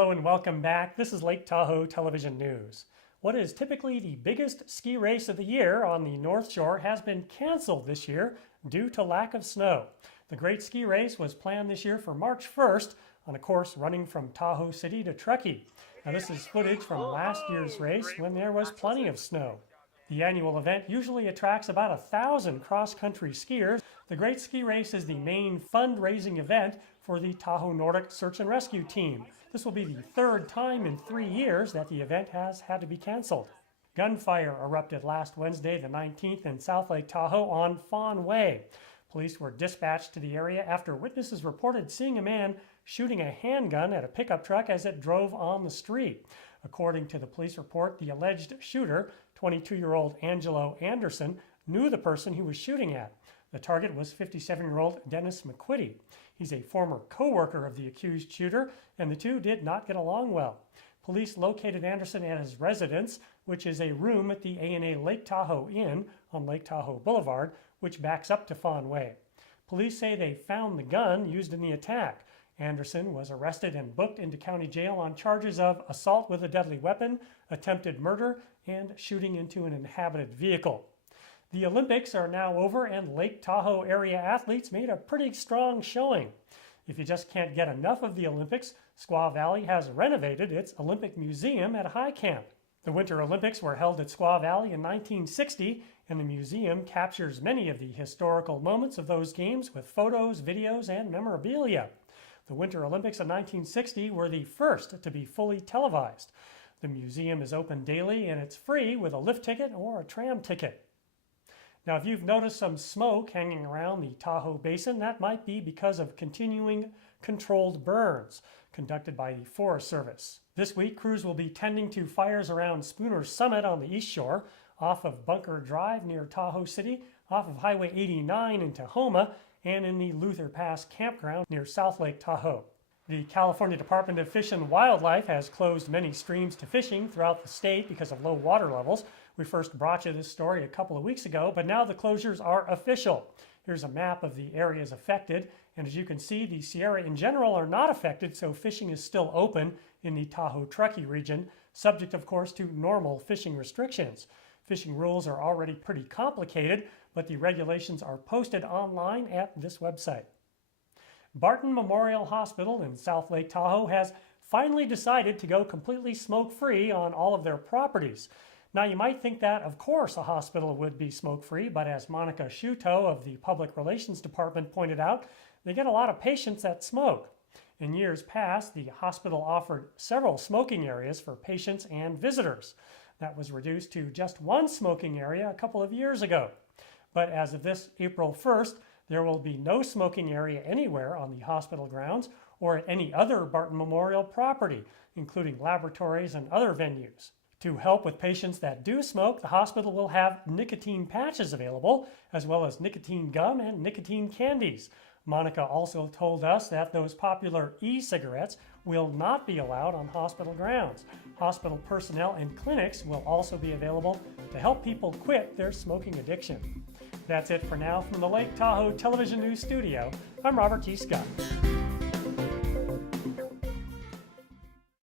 Hello and welcome back. This is Lake Tahoe Television News. What is typically the biggest ski race of the year on the North Shore has been canceled this year due to lack of snow. The Great Ski Race was planned this year for March 1st on a course running from Tahoe City to Truckee. Now this is footage from last year's race when there was plenty of snow. The annual event usually attracts about 1,000 cross-country skiers. The Great Ski Race is the main fundraising event for the Tahoe Nordic Search and Rescue Team. This will be the third time in 3 years that the event has had to be canceled. Gunfire erupted last Wednesday, the 19th, in South Lake Tahoe on Fawn Way. Police were dispatched to the area after witnesses reported seeing a man shooting a handgun at a pickup truck as it drove on the street. According to the police report, the alleged shooter, 22-year-old Angelo Anderson, knew the person he was shooting at. The target was 57-year-old Dennis McQuitty. He's a former co-worker of the accused shooter, and the two did not get along well. Police located Anderson at his residence, which is a room at the A&A Lake Tahoe Inn on Lake Tahoe Boulevard, which backs up to Fawn Way. Police say they found the gun used in the attack. Anderson was arrested and booked into county jail on charges of assault with a deadly weapon, attempted murder, and shooting into an inhabited vehicle. The Olympics are now over and Lake Tahoe area athletes made a pretty strong showing. If you just can't get enough of the Olympics, Squaw Valley has renovated its Olympic Museum at High Camp. The Winter Olympics were held at Squaw Valley in 1960, and the museum captures many of the historical moments of those games with photos, videos, and memorabilia. The Winter Olympics of 1960 were the first to be fully televised. The museum is open daily and it's free with a lift ticket or a tram ticket. Now, if you've noticed some smoke hanging around the Tahoe Basin, that might be because of continuing controlled burns conducted by the Forest Service. This week, crews will be tending to fires around Spooner Summit on the East Shore, off of Bunker Drive near Tahoe City, off of Highway 89 in Tahoma, and in the Luther Pass campground near South Lake Tahoe. The California Department of Fish and Wildlife has closed many streams to fishing throughout the state because of low water levels. We first brought you this story a couple of weeks ago, but now the closures are official. Here's a map of the areas affected, and as you can see, the Sierra in general are not affected, so fishing is still open in the Tahoe Truckee region, subject of course to normal fishing restrictions. Fishing rules are already pretty complicated, but the regulations are posted online at this website. Barton Memorial Hospital in South Lake Tahoe has finally decided to go completely smoke-free on all of their properties. Now, you might think that, of course, a hospital would be smoke-free, but as Monica Shuto of the Public Relations Department pointed out, they get a lot of patients that smoke. In years past, the hospital offered several smoking areas for patients and visitors. That was reduced to just one smoking area a couple of years ago. But as of this April 1st, there will be no smoking area anywhere on the hospital grounds or at any other Barton Memorial property, including laboratories and other venues. To help with patients that do smoke, the hospital will have nicotine patches available, as well as nicotine gum and nicotine candies. Monica also told us that those popular e-cigarettes will not be allowed on hospital grounds. Hospital personnel and clinics will also be available to help people quit their smoking addiction. That's it for now from the Lake Tahoe Television News Studio. I'm Robert T. Scott.